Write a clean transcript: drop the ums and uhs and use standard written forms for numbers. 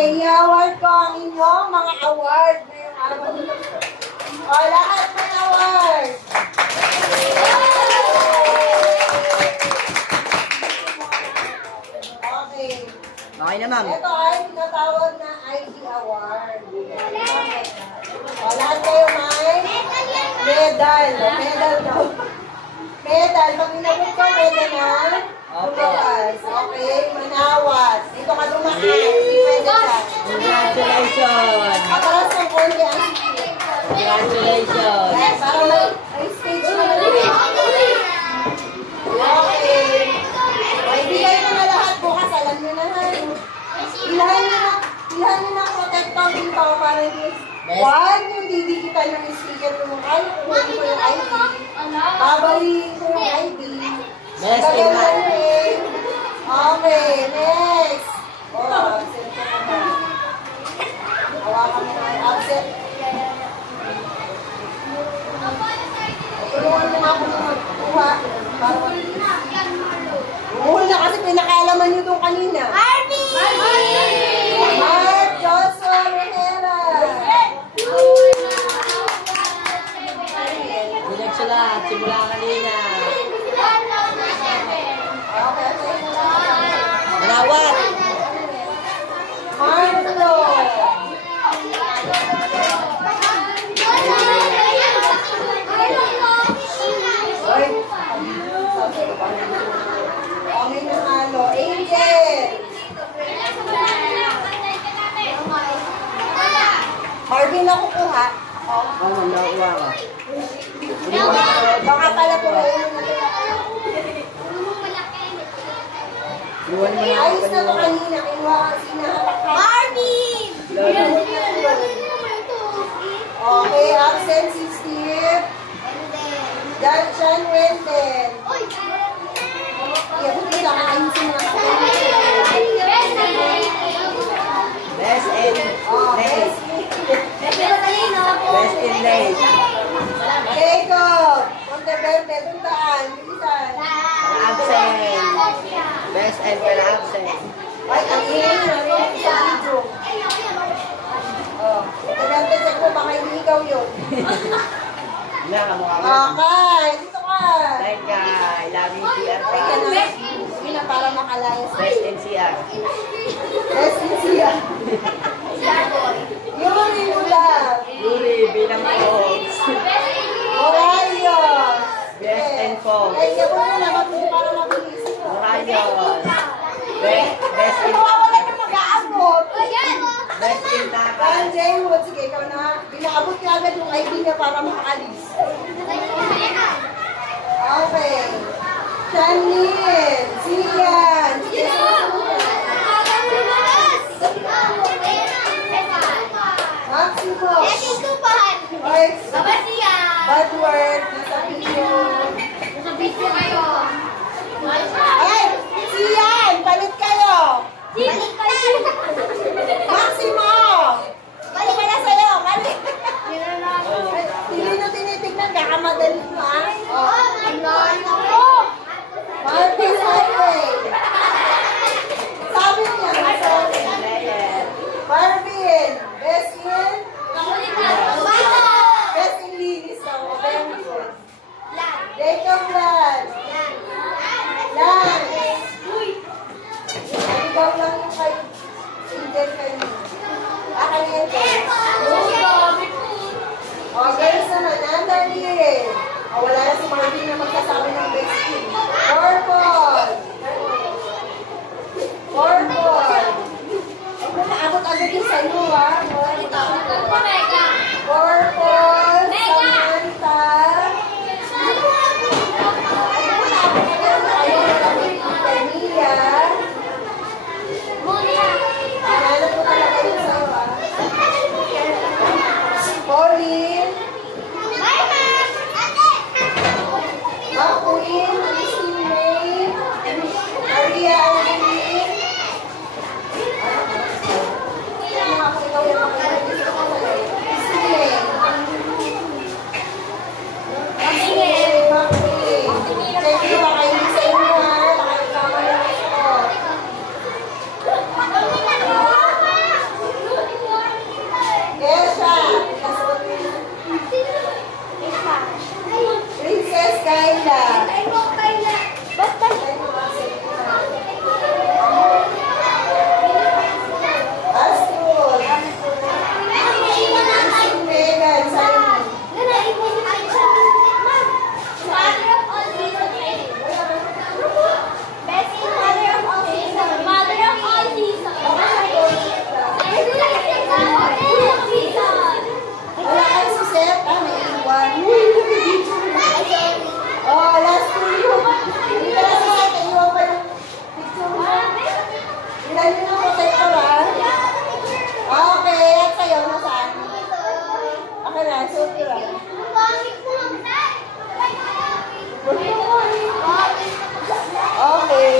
Okay, i-award ko ang inyong mga award ngayong araw. O, lahat may award. Okay. Okay na, ma'am. Ito ay tinatawag na ID award. O, lahat kayo may medal. Medal daw. Medal. Pag inabot ko, medal na lumabas. Okay, manawas. Dito ka dumaan. Pwede ka. Congratulations! Para sa konti ang sikip. Congratulations! Para may stage na rin. Okay. O, ibigay mo na lahat. Bukas, alam nyo na ha. Ilahan nyo na protector dito para hindi. Huwag yung didigitan ng sticker ko yung kaya kukunin ko yung ID. Babaliin ko yung ID. Best in Gagawin. Okay, next. Oh, absent ko naman. Hawakan mo na yung absent. Tulungan mo nga ako na magkuha. Buhol na kasi pinakaalaman nyo doon kanina. Mark Joshua Rivera. Pinagsulat, simula kanina. Manawat! Marlo. Okay na halo. Angel. Marvin na kukuha. Oo, nauwa ka. Baka pala po Iwan mo na ako ayos na to kanina. Kinuha ang sinahatak ka. Marvin! Okay, absent si Steve. John Wendell. Iyabot mo lang ang ayusin mo na Best in Late. Best in Late. Jacob. Monteverde. Tuntaan. Bilisan. Absent. Best and per absent. Ay, ang ingay na rin sa video. Oh, Monteverde, check mo. Baka hindi ikaw yun. Wala ka mukha mo. Okay, dito ka. Like ka, laging CR Ay, ka. ka na. Hindi na para makalayas. Best in CR. Yes, siya. Yuri Lula. Yuri, bilang folks. Morayos. Best and folks. Ay, siya po na para mabilis. Morayos. Best in Wala na mag-aabot. Best in Takas. Sanjay Wood, sige, ikaw na. Binaabot ka agad yung ID niya para makaalis. Okay. Shanlin. Sian. Maximo. Oy, bad word. Nasa video. Ay, Sian, palit kayo. Maximo. Balik ka na sa'yo. Balik. Hindi nyo tinitignan. Kakamadali mo, ha? Marcos Highway. Sabi niya, Marvin, best in? Best in linis daw. Very good. Jacob Lan. Ikaw lang yung kayo. Angel kayo. Akin yan, guys. O, guys naman, Natalie. O, wala na si Marvin na magkasabi ng best in. Purple. Huwag mo naabot agad yung sa'yo, ha? Purple. Samantha. Huwag mo naabot agad yung sa'yo. Tania. Hanap ko talaga yung sa'yo, ha? Pauline. Makuin. Christine May. Okay.